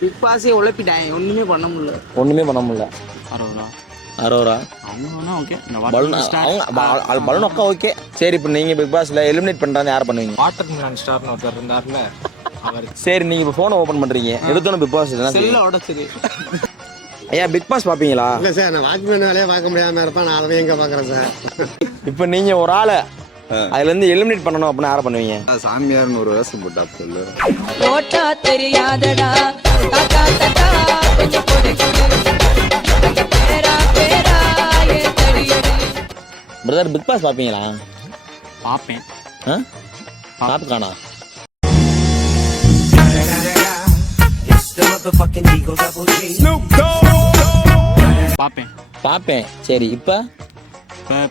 Big பாஸே உழைப்பிட்டாங்க, ஒண்ணுமே பண்ண முடியல. அரோரா ஓகே. பலூன் அக்கா ஓகே. சரி, இப்போ நீங்க பிக் பாஸ்ல எலிமினேட் பண்றாங்க யாரை பண்ணுவீங்க? வாட்டர் மிலான் ஸ்டார்னு ஒருத்தர் இருந்தார்ல அவர். சரி, நீங்க இப்போ போனை ஓபன் பண்றீங்க, எடுத்தோன்னு பிக் பாஸ் செல்ல உடைச்சது. ஐயா, பிக் பாஸ் பாப்பீங்களா? இல்லை சார், நான் வாட்ச்மேன் வேலையே பார்க்க முடியாம இருப்பேன். நான் அதை எங்க பார்க்குறேன் சார். இப்போ நீங்க ஒரு ஆளை அதுல இருந்து எலிமினேட் பண்ணணும் அப்படின்னா யாரை பண்ணுவீங்க? சாமியார்னு ஒரு வேஷம் போட்டா சொல்லு. ஓட்டா தெரியாதடா தாத்தா தாத்தா கொஞ்சம் கொடு கொடு பேரா பேரா ஏ தடியடி. பிரதர், பிக் பாஸ் பாப்பீங்களா? பார்ப்பேன். பாப்புக்கானா? பார்ப்பேன். சரி, இப்போ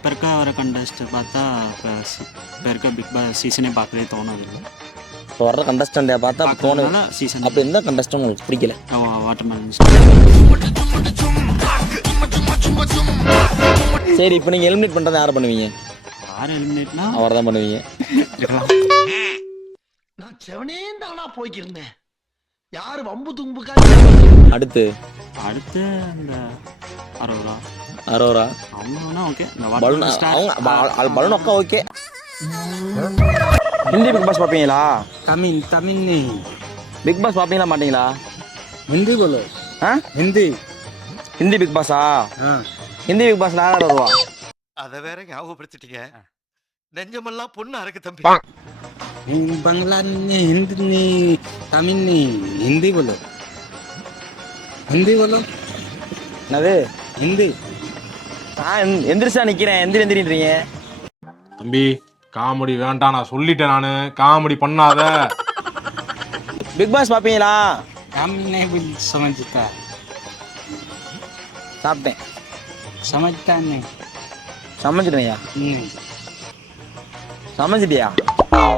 இருக்க வர கண்டஸ்ட் பார்த்தா இப்போ இருக்க பிக் பாஸ் சீசனே பார்க்கவே தோணுதில்லை. இப்போ வர்ற கண்டஸ்டண்ட்டை பார்த்தா தோணுது சீசன். அப்போ எந்த கண்டஸ்டன் உங்களுக்கு பிடிக்கல? Water Milan. சரி, இப்போ நீங்க எலிமினேட் பண்றதை யாரை பண்ணுவீங்க? யார் எலிமினேட்னா அவர் தான் பண்ணுவீங்க. நான் செவனே தானா போய்க்கிருந்தேன். யாரு வம்பு தும்புக்கா. அடுத்து அந்த அரோரா ஓகே. பலூன் அக்கா ஓகே. ஹிந்தி பிக் பாஸ் பாப்பீங்களா? தமிழ் नहीं பிக் பாஸ் பாப்பீங்களா மாட்டீங்களா? हिंदी बोलो. ஹிந்தி பிக் பாஸா? ஹிந்தி பிக் பாஸ்ல யார் வருவா? அத வேற ஞாபகப்படுத்திட்டீங்க. நெஞ்சமெல்லாம் பொண்ணு அறக்கு தம்பி. बांग्ला नहीं, हिंदी नहीं, तमिल नहीं, हिंदी बोलो. என்னது हिंदी? நான் எந்திரிச்சா நிக்கிறேன். எந்திரின்றீங்க. தம்பி காமெடி வேண்டாம், நான் சொல்லிட்டேன். நானு காமெடி பண்ணாத. பிக் பாஸ் பாப்பீங்களா? तमिल नहीं बोल समझता. சாப்பிட்டேன். समझता नहीं. சமைச்சிட்டியா? சமைச்சிட்டியா?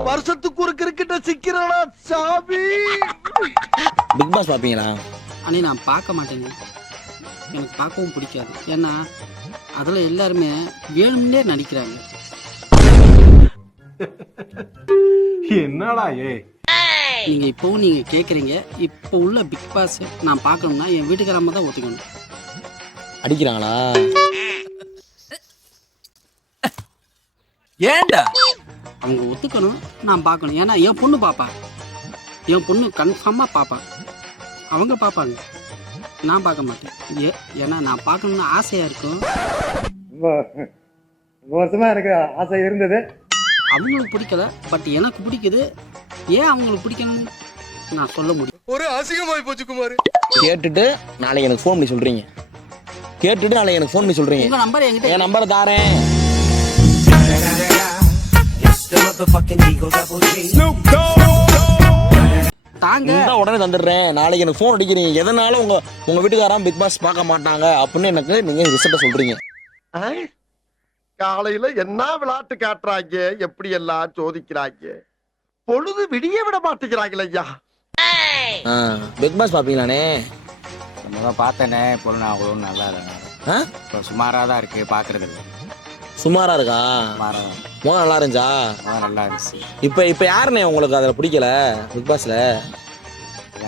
வருஷத்துக்கு ஒரு கிரிக்கெட்ட சிக்கிறானா சாமி. பிக் பாஸ் பாப்பீங்களா? அண்ணே, நான் பார்க்க மாட்டேங்க. எனக்கு பார்க்கவும் பிடிக்காது. ஏன்னா அதில் எல்லாருமே வேணும்னே நடிக்கிறாங்க. என்னடா நீங்கள் இப்போவும் நீங்கள் கேட்குறீங்க. இப்போ உள்ள பிக் பாஸ் நான் பார்க்கணும்னா என் வீட்டுக்காரம்மா தான் ஒத்துக்கணும். அடிக்கிறாங்களா? ஏண்டா அவங்க ஒத்துக்கணும், நான் பார்க்கணும். ஏன்னா என் பொண்ணு பாப்பா, என் பொண்ணு கன்ஃபார்மாக பாப்பா. அவங்க பார்ப்பாங்க, நான் பார்க்க மாட்டேன். ஏன்னா நான் பார்க்கணுன்னு ஆசையாக இருக்கும். வருஷமா எனக்கு ஆசை இருந்தது. அவங்களுக்கு பிடிக்கல, பட் எனக்கு பிடிக்குது. ஏன் அவங்களுக்கு பிடிக்கணும்னு நான் சொல்ல முடியும். ஒரு அசிங்கமாய் போச்சு குமார். கேட்டுட்டு நாளைக்கு எனக்கு ஃபோன் பண்ணி சொல்றீங்க. உங்க நம்பர் என்கிட்ட. என் நம்பரை தாரேன். தாங்க உடனே தந்துடுறேன். நாளைக்கு எனக்கு ஃபோன் அடிக்கிறீங்க. எதனால உங்க வீட்டுக்காரன் பிக் பாஸ் பார்க்க மாட்டாங்க அப்படின்னு எனக்கு நீங்க ரிசல்ட்ட சொல்றீங்க. காலையில என்ன விளையாட்டு காட்டுறாங்க, எப்படி எல்லாம் சோதிக்கிறாங்க. பொழுது விடிய விட மாட்டேங்கிறாங்களே ஐயா. பிக் பாஸ் பாப்பீங்களானே? பார்த்தேனே, பொண்ணு அவ்வளோ நல்லா இல்லைங்க. இப்போ சுமாராக தான் இருக்கு, பார்க்கறது இல்லை. சுமாரா இருக்கா? மோகம் நல்லா இருந்துச்சா? நல்லா இருந்துச்சு. இப்போ யாருண்ணே உங்களுக்கு அதில் பிடிக்கல பிக் பாஸ்ல?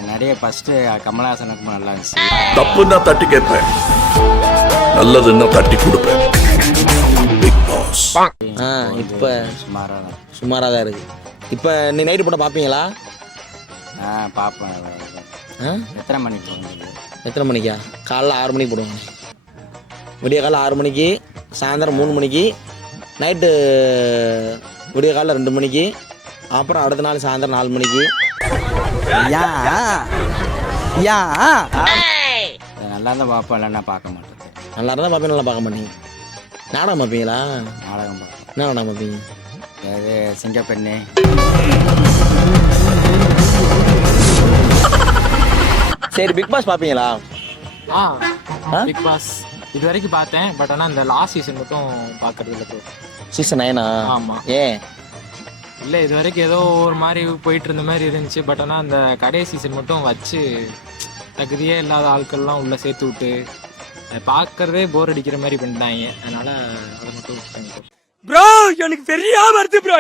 நிறைய ஃபர்ஸ்ட் கமலஹாசனுக்கு நல்லா இருந்துச்சு. தப்புன்னா தட்டி கேட்பேன், நல்லதுன்னா தட்டி கொடுப்பேன். பிக் பாஸ் இப்போ சுமாராக தான் இருக்கு. இப்போ நீ நைட்டு போட்ட பார்ப்பீங்களா? பார்ப்பேன். எத்தனை மணிக்கு போகுது? எத்தனை மணிக்கா? காலைல 6 மணிக்கு போடுவாங்க. விடிய காலைல 6 மணிக்கு, சாயந்தரம் 3 மணிக்கு, நைட்டு விடிய காலைல 2 மணிக்கு, அப்புறம் அடுத்த நாள் சாயந்தரம் 4 மணிக்கு. நல்லா இருந்தால் பார்ப்பேன், இல்லைன்னா பார்க்க மாட்டேன். நல்லா இருந்தால் பார்ப்பேன், நல்லா பார்க்க மாட்டீங்க. நாடகம் பார்ப்பீங்களா? நாடகம் பார்ப்பேன். என்ன நாடகம் பார்ப்பீங்க? அது சிங்கப்பெண்ணே. சரி, பிக் பாஸ் பார்ப்பீங்களா? பிக் பாஸ் இது வரைக்கும் பார்த்தேன். பட் ஆனால் இந்த லாஸ்ட் சீசன் மட்டும் பார்க்கறது இல்லை ப்ரோ. சீசன் 9? ஆமாம். ஏன்? இல்லை, இது வரைக்கும் ஏதோ ஒரு மாதிரி போயிட்டு இருந்த மாதிரி இருந்துச்சு. பட் ஆனால் அந்த கடைசி சீசன் மட்டும் வச்சு தகுதியே இல்லாத ஆட்கள்லாம் உள்ளே சேர்த்து விட்டு பார்க்கறதே போர் அடிக்கிற மாதிரி பண்ணிட்டாங்க. அதனால அதை மட்டும் ப்ரோ எனக்கு பெரிய வருது ப்ரோ.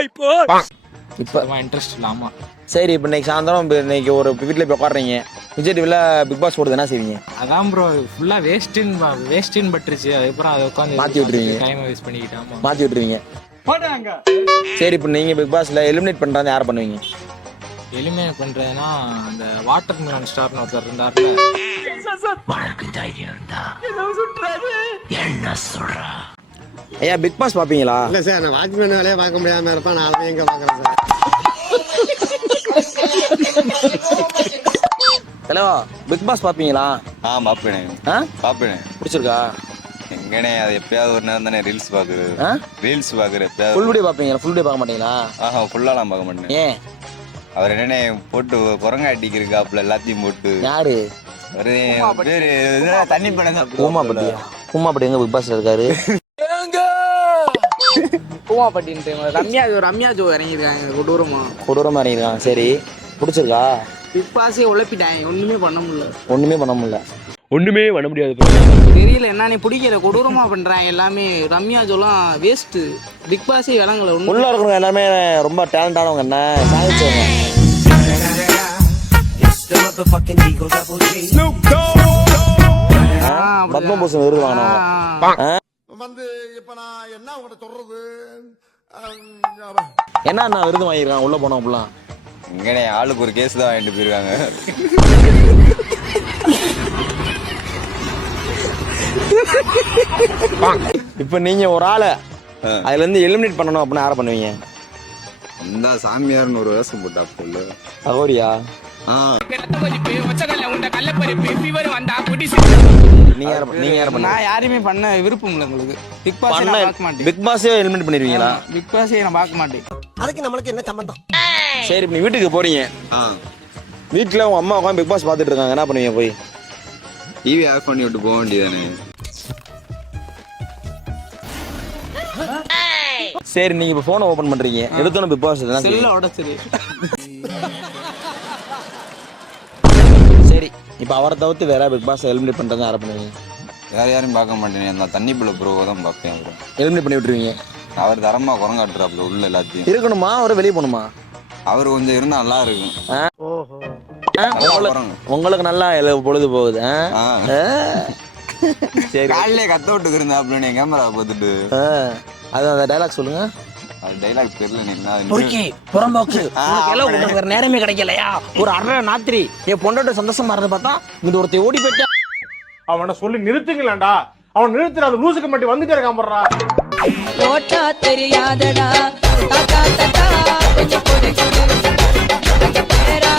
இப்போ இன்ட்ரெஸ்ட் இல்லாமா. சரி, இப்போ இன்னைக்கு சாயந்தரம் இன்னைக்கு ஒரு வீட்டில் போய் உட்காடுறீங்க. விஜய் டிவியில் பிக் பாஸ் போடுறது என்ன செய்வீங்க? அதான் ப்ரோ ஃபுல்லா வேஸ்டின் பட்டுருச்சு. அதுக்கப்புறம் அதை உட்காந்து மாத்தி விட்டுருவீங்க. டைமை வேஸ்ட் பண்ணிக்கிட்டாமா. மாற்றி விட்டுருவீங்க. சரி, இப்போ நீங்கள் பிக் பாஸில் எலிமினேட் பண்ணுறது யாரை பண்ணுவீங்க? எலிமினேட் பண்றதுன்னா அந்த வாட்டர் மிலான் ஸ்டார்னு ஒருத்தர் இருந்தாருல. ஐயா பிக் பாஸ் பார்ப்பீங்களா? இல்லை சார், நான் வாட்ச்மேன் வேலையை பார்க்க முடியாம இருப்பேன், நான் அதை எங்க பார்க்குறேன் சார். ஹலோ, பிக் பாஸ் பார்ப்பீங்களா? பாப்பேனே ஆ பாப்பேனே. பிடிச்சிருக்கா? எங்கனே அது எப்பயாவது ஒரு நேரம் தானே ரீல்ஸ் பாக்குறது. ரீல்ஸ் பாக்குற எப்பயாவது. ஃபுல் வீடியோ பார்ப்பீங்களா? ஃபுல் வீடியோ பார்க்க மாட்டீங்களா? ஃபுல்லாலாம் பார்க்க மாட்டேன். ஏன்? அவர் என்னனே போட்டு குரங்கா அடிக்கிறக்காப்புல எல்லாத்தையும் போட்டு. யாரு? ஒரு பேரு தண்ணி பணங்க. பூமாப்பட்டியா? பூமாப்பட்டி எங்க பிக் பாஸ்ல இருக்காரு? பூமாப்பட்டின்ட்டு ரம்யா ஜோ இறங்கியிருக்காங்க கொடூரமா இறங்கிருக்காங்க. சரி, பிடிச்சிருக்கா? பிக் பாஸே உழப்பிட்டாங்க, ஒண்ணுமே பண்ண முடியல. ஒண்ணுமே பண்ண முடியல. தெரியல என்னன்னு பிடிக்கல, கொடூரமா பண்றாங்க எல்லாமே. ரம்யா ஜோலாம் வேஸ்ட், பிக் பாஸே விளங்கல. உள்ள இருக்கிறவங்க எல்லாமே ரொம்ப டேலண்டானவங்க, என்ன சாதிச்சவங்க. பத்மபூஷன் விருது வாங்கினவங்க. வந்து இப்ப நான் என்ன உங்கள்கிட்ட சொல்றது? என்ன விருது வாங்கியிருக்காங்க உள்ள போனோம் அப்படிலாம்? எங்கனே ஆளுக்கு ஒரு கேஸ் தான் வாங்கிட்டு போயிருக்காங்க. இப்ப நீங்க ஒரு ஆளை அதுல இருந்து எலிமினேட் பண்ணணும் அப்படின்னா யாரை பண்ணுவீங்க? இந்த சாமியார்னு ஒரு வேஷம் போட்டாப்புல. அகோரியா? நீங்க யாரை பண்ணுவீங்க? நான் யாரையுமே பண்ண விருப்பம் இல்லை உங்களுக்கு. பிக் பாஸ் நான் பார்க்க மாட்டேன். பிக் பாஸே எலிமினேட் பண்ணிடுவீங்களா? பிக் பாஸே நான் பார்க்க மாட்டேன். அதுக்கு நம்மளுக்கு என்ன சம்பந்தம்? சரி, இப்ப நீ வீட்டுக்கு போறீங்க. வீட்டுல உங்க அம்மா உட்காந்து பிக் பாஸ் பாத்துட்டு இருக்காங்க, என்ன பண்ணுவீங்க போய்? டிவி ஆஃப் பண்ணி விட்டு போக வேண்டியதானே. சரி, நீங்க இப்ப போனை ஓபன் பண்றீங்க, எடுத்தோன்னு பிக் பாஸ் சரி, சரி, இப்ப அவரை தவிர்த்து வேற பிக் பாஸ் எலிமினேட் பண்றது யாரை பண்ணுவீங்க? வேற யாரும் பார்க்க மாட்டேனே. அந்த தண்ணி புள்ள ப்ரோவை தான் பார்ப்பேன். அப்புறம் எலிமினேட் பண்ணி விட்டுருவீங்க. அவர் தரமா குரங்காட்டுறாப்புல உள்ள எல்லாத்தையும். இருக்கணுமா அவர் வெளியே போகணுமா? அவர் கொஞ்சம் இருந்தா நல்லா இருக்கும். உங்களுக்கு நல்லா பொழுது போகுது. சரி, காலையிலே கத்த விட்டுக்கு இருந்தா அப்படின்னு கேமரா பார்த்துட்டு. அது அந்த டைலாக் சொல்லுங்க. அது டைலாக் தெரியல. நேரமே கிடைக்கலையா? ஒரு அரை ராத்திரி என் பொண்டாட்ட சந்தோஷமா இருந்து பார்த்தா இந்த ஒருத்த ஓடி போயிட்டா. அவனை சொல்லி நிறுத்துங்களேன்டா. அவன் நிறுத்துற அந்த லூசுக்கு மட்டும் வந்துட்டே இருக்கான் போடுறா. போட்டா தெரியாதடா தாத்தா தாத்தா கொஞ்சம் கொடு கொடு. அங்க பேரா